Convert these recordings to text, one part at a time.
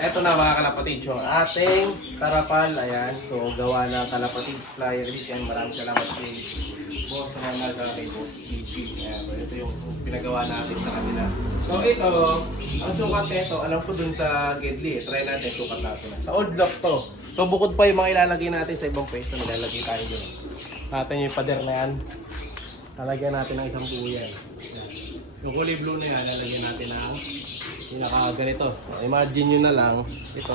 Eto na mga kalapatids, yung ating tarapal, ayan. So, gawa na kalapatids flyer list yan. Maraming salamat kay Boss Ronald sa kay Boss EP. Ayan, so, ito yung pinagawa natin sa kanila. So, ito, ang sukat nito, alam ko dun sa Gedli. Try natin, sukat natin. Sa old lock to. So, bukod pa yung mga ilalagay natin sa ibang pwesto, nilalagay tayo dun. Natin yung pader na yan. Lalagyan natin ng isang buyan. Ayan. Yung kulay blue na yan, lalagyan natin ng pinaka-ganito. Imagine nyo na lang, ito,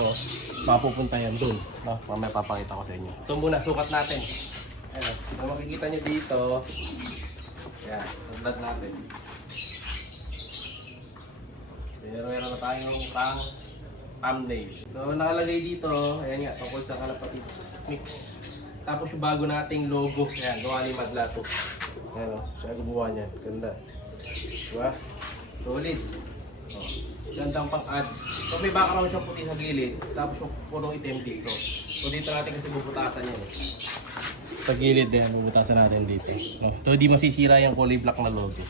mapupunta yan dun. No? Mamaya papakita ko sa inyo. Ito muna, sukat natin. Ayan. Kung makikita nyo dito, yan, sundan natin. Meron na tayong thumbnail. So, nakalagay dito, ayan nga, tungkol sa kalapatids mix. Tapos yung bago nating logo, ayan, gawa ni Madlato. Ayan o, siya gumawa niyan. Ganda. Diba? Solid. O, gandang pang-add. So may background siyang puti sa gilid, tapos yung purong itim dito. So dito natin kasi bubutasan yan eh. Sa gilid din, bubutasan natin dito. O, so di masisira yung kulay black na logo.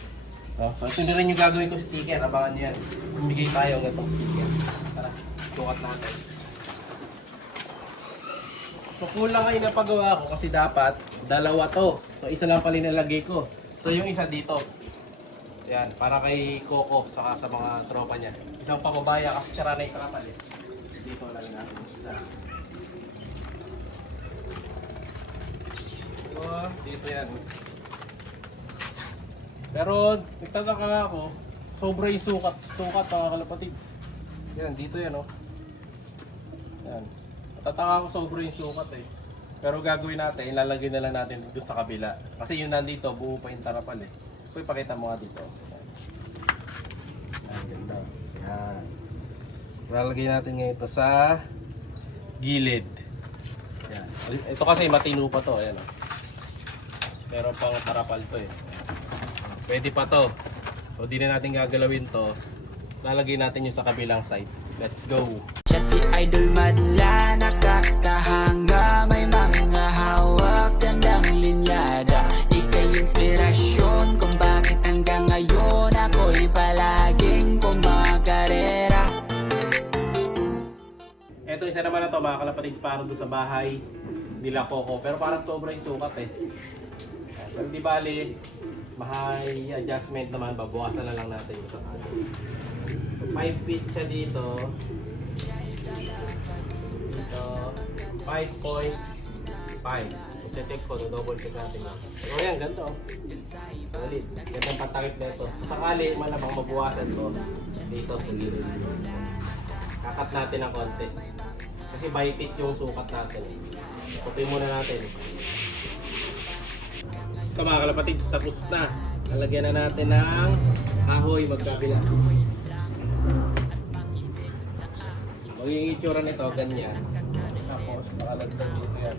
O, so ito na rin yung gagawin ko sticker, abangan nyo yan. Bumigay tayo ng itong sticker. Tara, sukat natin. So kulang kayo na pagawa ko kasi dapat dalawa to. So isa lang pala nilagay ko. So yung isa dito. Yan, para kay Coco saka sa mga tropa niya. Isang pababaya kasi sira na yung trapal eh. Dito lang natin isa. So, dito yan. Pero nagtataka ako, sobra yung sukat mga kalapatids. Yan, dito yan oh. Yan. Tataka ko sobra yung sukat eh. Pero gagawin natin, ilalagay na lang natin dito sa kabila. Kasi yun nandito, buo pa yung tarapal eh. So ipakita mo nga dito. Yan, ganda. Yan. Ilalagay natin ngayon ito sa gilid. Yan. Ito kasi matino pa to. Ayan, oh. Meron pang tarapal to eh. Pwede pa to. So di na natin gagalawin to. Lalagay natin yung sa kabilang side. Let's go! Siya si Idol Madla, nakakahanga, may mga hawak, gandang linyada. Ika'y inspirasyon kung bakit hanggang ngayon ako'y palaging kumakarera. Eto, isa naman na to mga kalapatids para doon sa bahay nila Coco. Pero parang sobra yung sukat eh. Pero di bali, may adjustment naman, babawasan na lang natin yung sukat. 5 feet siya dito. Dito, 5.5. Check ko, double check natin yun. So yan, ganito. Solid. Gandang patakip na ito. Sakali, malamang mabuwasan to dito sa gilid. Kakat natin ng konti. Kasi by feet yung sukat natin. Tupi muna natin. Ito mga kalapatids, tapos na. Lalagyan na natin ng kahoy magkabila. Magiging itsura nito, ganyan. Tapos, nakalagdag dito yan.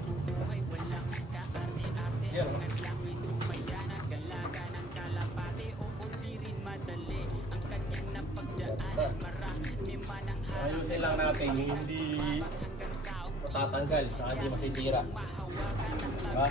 Yan. Ayusin lang natin, hindi matatanggal, saka hindi masisira. Diba?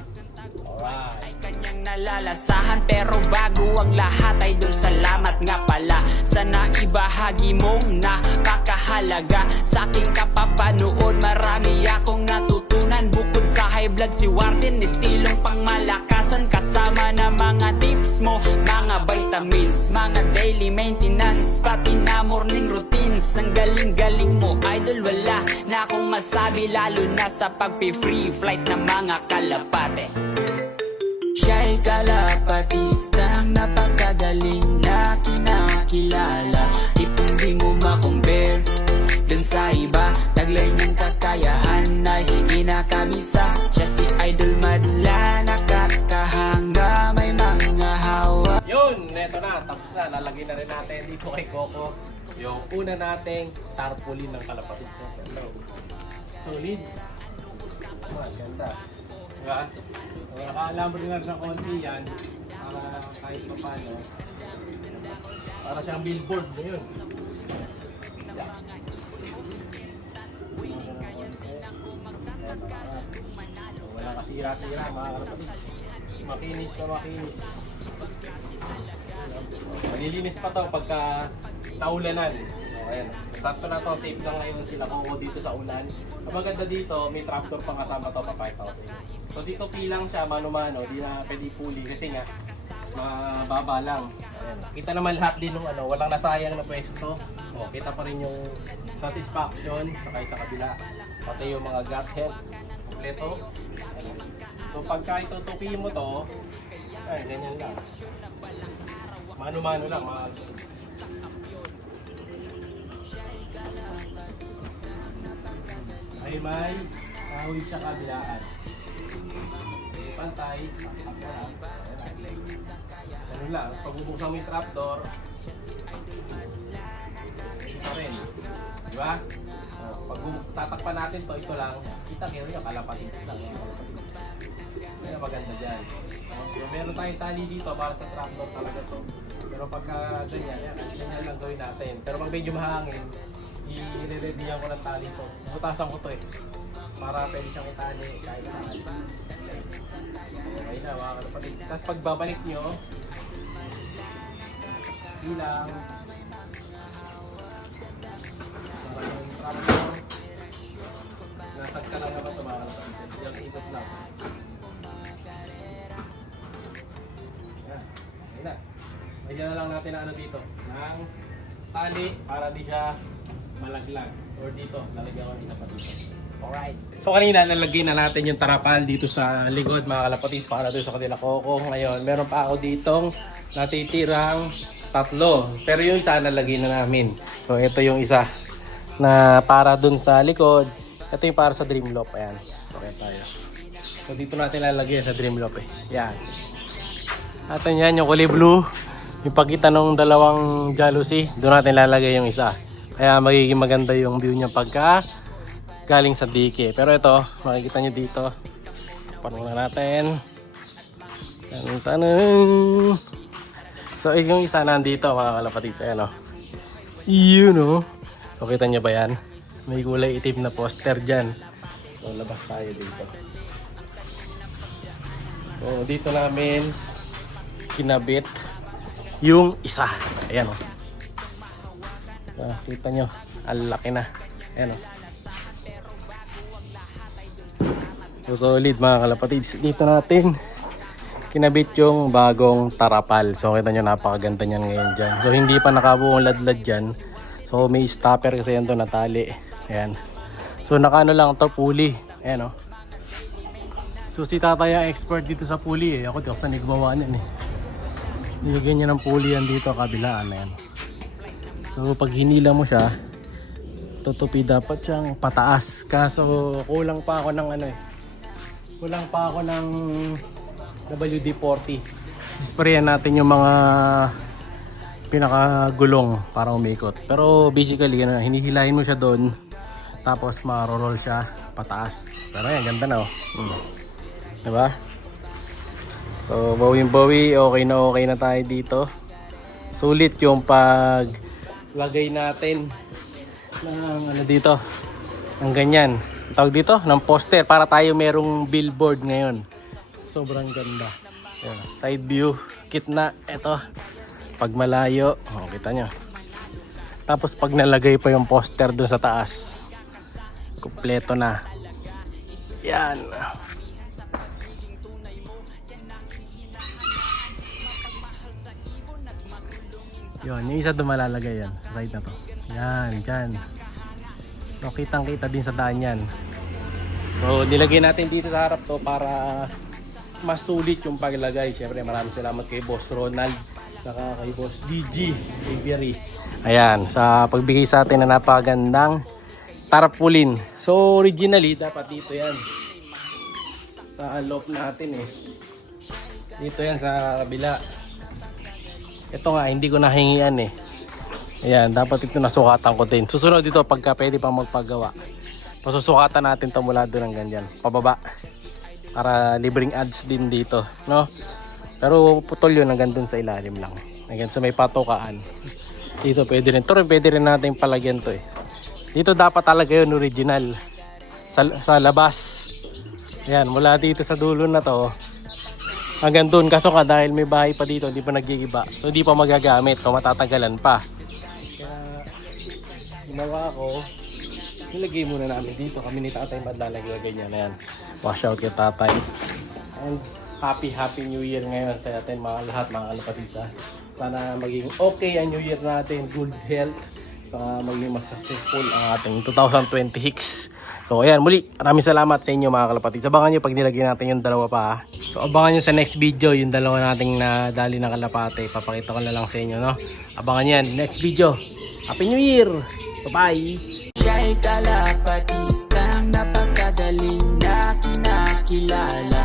Alright. Ay kanyang nalalasahan, pero bago ang lahat ay doon salamat nga pala sa naibahagi mong nakakahalaga sa aking kapapanood. Marami akong natutunan bukod sa high blood, si Warden estilong pangmalakasan kasama na mga tips mo, mga vitamins, mga daily maintenance, pati na morning routines. Ang galing-galing mo idol, wala na akong masabi, lalo na sa pagpi-free flight ng mga kalapate. Siya'y kalapatistang napakagaling na kinakilala. Hindi mo makumbir dun sa iba, taglay niyang kakayahan ay kinakabisa. Siya si Idol Madla, nakakahanga, may mga hawa. Yun, neto na, tapos na. Lalagay na rin natin dito kay Coco yung una nating tarpaulin ng kalapatids. Solid. Ganda. Diba? Nakaalam rin na ng konti yan para kahit pa paano. Para siyang billboard mo yun. Wala kasira-sira mga kalapatids. Makinis na makinis. Malilinis pa to pagka taulanan. ayan. Sakto na to, safe na ngayon sila Coco dito sa ulan. Ang maganda dito, may tractor pang kasama to pa 5,000. So dito pilang siya, mano-mano, di na pwede fully kasi nga mababa lang. Ayan. Kita naman lahat din ng walang nasayang na pwesto. O, kita pa rin yung satisfaction sakay sa kabila. Pati yung mga gut health. Kompleto. Ayan. So pagka itutupiin mo to, ay ganyan lang. Mano-mano lang. Ay may kahoy siya kabilaan. Pantay, saksak na lang. Ganun lang. Pag bubuksan mo yung trapdoor, ito pa rin. Diba? Pag tatakpan natin to, ito lang. Kita kayo yung kalapatid lang. Kaya maganda dyan. So, meron tayong tali dito para sa trapdoor talaga to. Pero pagka ganyan lang gawin natin. Pero pag medyo mahangin, i-readyan ko ng tali to. Butasan ko to eh. Para pwede siyang itali kahit saan. Okay na mga kalapatid. Tapos pagbabalik nyo, ilang para yung trapdoor nasag ka lang naman ito mga kalapatid. Yung ikot lang. Yan. Okay na. Lagyan na lang natin ang dito ng tali para di siya malaglag. Or dito, lalagyan ko isa pa dito. Alright. So kanina nalagay na natin yung tarapal dito sa likod mga kalapatid para doon sa kanila Coco. Ngayon, meron pa ako ditong natitirang 3. Pero yung isa nalagay na namin. So ito yung isa na para doon sa likod. Ito yung para sa Dreamloft. Ayan. Okay tayo. So dito natin lalagay sa Dreamloft eh. Yan. At yan yung kulay blue. Yung pagitan ng dalawang jalousie. Doon natin lalagay yung isa. Kaya magiging maganda yung view niya pagka galing sa dike. Pero ito, makikita nyo dito. Parang na natin. Tanong. So, yung isa nandito mga kalapatid. Ayan o. Yun o. So, kita nyo ba yan? May kulay itim na poster dyan. So, labas tayo dito. So, dito namin kinabit yung isa. Ayan o. Kita nyo. Ang laki na. Ayan o. So solid mga kalapatids. Dito natin kinabit yung bagong tarapal. So kita nyo napakaganda niyan ngayon dyan. So hindi pa nakabuong ladlad dyan. So may stopper kasi yan doon na tali. Ayan. So nakaano lang ito pulley. Ayan o. So si tatay ang expert dito sa pulley eh. Ako di ako sa nagbawa niyan eh. Nilagyan niya ng pulley yan dito kabilaan. Ayan. So pag hinila mo siya, tutupi dapat siyang pataas. Kaso kulang pa ako ng kulang pa ako ng WD-40. Sprayan natin yung mga pinakagulong para umikot. Pero basically hinihilahin mo siya doon. Tapos ma-roll siya pataas. Pero yan, ganda na oh. Diba? So bawing-bawi, okay na tayo dito. Sulit yung paglagay natin ng dito. Ng ganyan. Tawag dito ng poster para tayo merong billboard ngayon. Sobrang ganda. Ayan. Side view, kitna, eto. Pag malayo, kita nyo. Tapos pag nalagay pa yung poster dun sa taas, kumpleto na. Yan. Yun, yung isa doon malalagay yan. Sa side na to. Yan, dyan. So, kitang-kita din sa daan yan. So, nilagay natin dito sa harap to para mas sulit yung paglagay. Siyempre, maraming salamat kay Boss Ronald, saka kay Boss DG, kay Berry. Ayan, sa pagbigay sa atin na napagandang tarpaulin. So, originally, dapat dito yan. Sa loob natin eh. Dito yan sa kabila. Ito nga, hindi ko nahingian eh. Ayan, dapat ito nasukatan ko din. Susunod dito pagka pwede pang magpagawa. Pasusukatan natin ito mula doon ng ganyan, pababa. Para libreng ads din dito, no? Pero putol yun hanggang doon sa ilalim lang. Hanggang sa may patukaan. Dito pwede rin. Ito pwede rin natin palagyan to eh. Dito dapat talaga yun original. Sa labas. Ayan, mula dito sa dulo na to. Hanggang doon. Kaso ka dahil may bahay pa dito, hindi pa nagigiba. So hindi pa magagamit. So matatagalan pa. Kaya ginawa ko, nilagay muna namin dito. Kami ni tatay maglalagay ganyan. Ayan. Wash out kay tatay. And happy New Year ngayon sa atin mga lahat, mga kalapatid. Sana maging okay ang New Year natin. Good health. Sana maging mas successful ang ating 2026. So ayan, muli maraming salamat sa inyo mga kalapatid. Abangan nyo pag nilagay natin yung dalawa pa. So abangan nyo sa next video yung dalawa nating nadali na kalapate. Papakita ko na lang sa inyo, no? Abangan yan next video. Happy New Year! Bye-bye! Siya'y kalapatistang napakagaling na kinakilala.